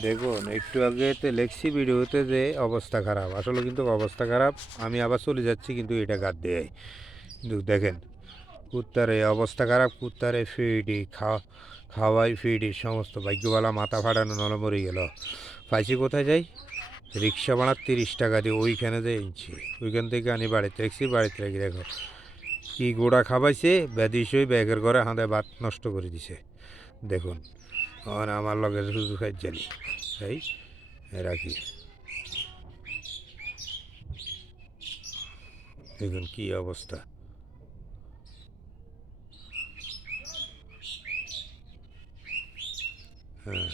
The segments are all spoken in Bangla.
দেখুন একটু আগেতে লেখছি ভিডিওতে যে অবস্থা খারাপ, আসলে কিন্তু অবস্থা খারাপ। আমি আবার চলে যাচ্ছি কিন্তু এটা গাদ দেয়। কিন্তু দেখেন কুত্তার এই অবস্থা খারাপ, কুত্তার এই ফিডি খাওয়াই ফিডি সমস্ত ভাগ্যবালা মাথা ফাটানো নলে মরে গেল। পাইছি কোথায় যাই, রিক্সা ভাড়া 30 টাকা দিয়ে ওইখানে যে ইঞ্চি ওইখান থেকে আনি বাড়িতে রেখছি, বাড়িতে রেখে দেখো কি গোড়া খাওয়াইছে, ব্যাধিস হয়ে ব্যাগের ঘরে হাঁদে ভাত নষ্ট করে দিছে। দেখুন আমার লগে শুধু খাই জানি এই রাখি, দেখুন কি অবস্থা। হ্যাঁ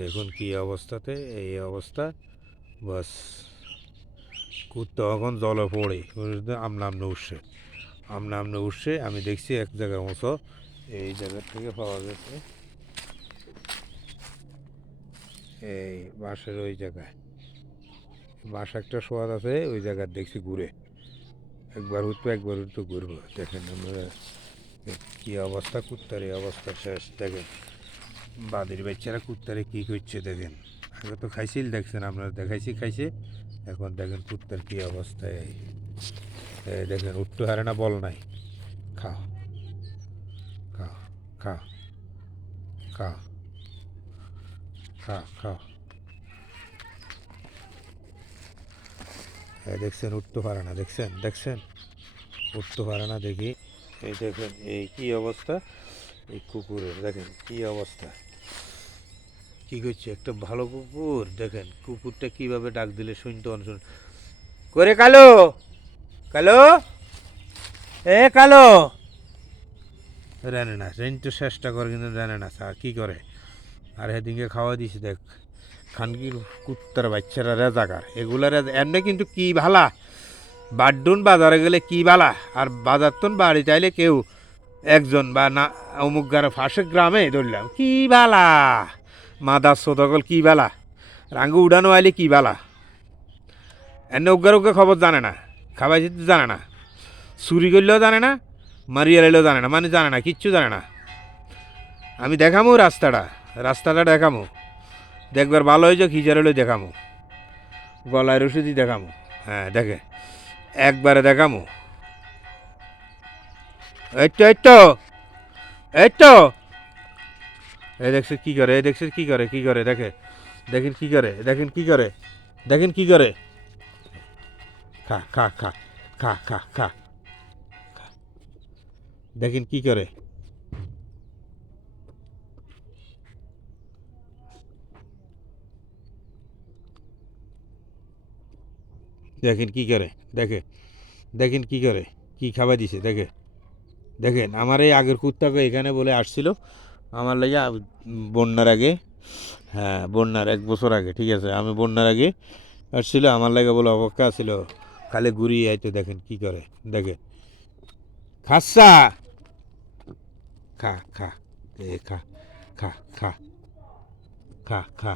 দেখুন কি অবস্থাতে, এই অবস্থা। বাস কুত্তা এখন জলে পড়ে আমনা আমনে উঠছে, আমনা আমনে উঠছে। আমি দেখছি এক জায়গার মতো এই জায়গার থেকে পাওয়া গেছে, এই বাঁশের ওই জায়গায় বাঁশ একটা সোয়াদ আছে, ওই জায়গার দেখছি ঘুরে একবার উঠবো একবার উঠবো ঘুরবো। দেখেন আমরা কি অবস্থা, কুত্তার এই অবস্থা শেষ। দেখেন বাদির বাচ্চারা কুত্তারে কী করছে দেখেন। আগে তো খাইছিল দেখছেন আপনারা, দেখাইছি খাইছে। এখন দেখেন কুত্তার কী অবস্থায়, এই দেখেন উঠতে হারে না, বল নাই। খাও খাও খাও খাও খাও খাও, এই দেখছেন উঠতে পারে না, দেখছেন দেখছেন উঠতে পারে না। দেখি এই দেখেন এই কী অবস্থা, এই কুকুরের দেখেন কী অবস্থা, কী করছে একটা ভালো কুকুর। দেখেন কুকুরটা কীভাবে ডাক দিলে শুনতে অনুসরণ করে, কালো কালো এ কালো, জানে না তো চেষ্টা করে কিন্তু জানে না স্যার কী করে। আর সেদিনকে খাওয়া দিয়েছি দেখ খানকির কুত্তার বাচ্চারা রেজাকার, এগুলার এমনি কিন্তু কি ভালা বাড্ডুন বাজারে গেলে কি বালা, আর বাজার তুন বাড়ি চাইলে কেউ একজন বা না অমুক গারে ফাঁসে গ্রামে ধরলাম কি বালা, মাদার সোদকল কি বালা, রাঙ্গু উড়ানো আইলে কি বালা। এনে উগ্গার উগ্গা খবর জানে না, খাবাই যেতে জানে না, চুরি করলেও জানে না, মারিয়ে এলেও জানে না, মানে জানে না, কিচ্ছু জানে না। আমি দেখামো রাস্তাটা, রাস্তাটা দেখামো, দেখবার ভালো হয়েছে খিজার হলেও দেখামো, গলায় রসিদি দেখামো। হ্যাঁ দেখে একবারে দেখামো, এই তো এই তো এই তো, এই দেখছে কী করে, এই দেখছে কী করে, কী করে দেখে, দেখেন কী করে, দেখেন কী করে, দেখেন কী করে। খা খা খা খা খা খা, দেখেন কী করে, দেখেন কী করে, দেখে দেখেন কী করে, কী খাবার দিছে দেখে। দেখেন আমার এই আগের কুত্তাকে এখানে বলে আসছিল আমার লাগে বন্যার আগে, হ্যাঁ বন্যার 1 বছর আগে, ঠিক আছে আমি বন্যার আগে আসছিল আমার লাগে বলে অপেক্ষা ছিল, খালি ঘুরিয়ে আইতো। দেখেন কী করে, দেখে খাচ্ছা, খা খা এ খা খা খা খা খা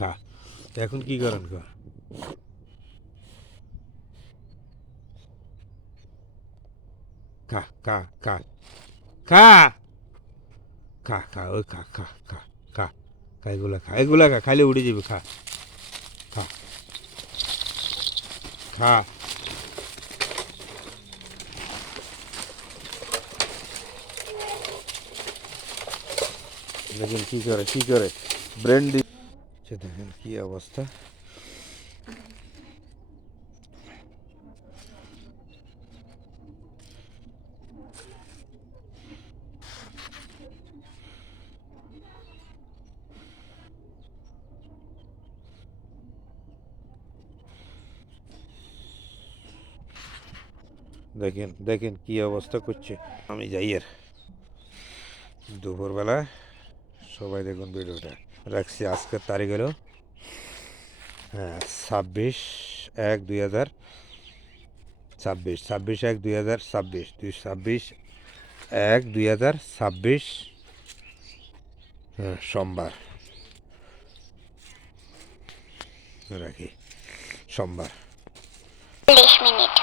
খা, এখন কী করেন খা খা খা খা খা খা খা ওই খা খা খা খা খা, এগুলা খা, এগুলা খা, খাইলে উড়ে যাবে। খা খা খা, দেখেন কী করে, কী করে ব্রেন দি, দেখেন কী অবস্থা। দেখেন দেখেন কী অবস্থা করছে। আমি যাই আর দুপুরবেলা, সবাই দেখুন ভিডিওটা রাখছি। আজকের তারিখ হলো হ্যাঁ 26/1/2026, 26/1/2026, 26/1/2026, হ্যাঁ সোমবার, রাখি সোমবার। 40 মিনিট।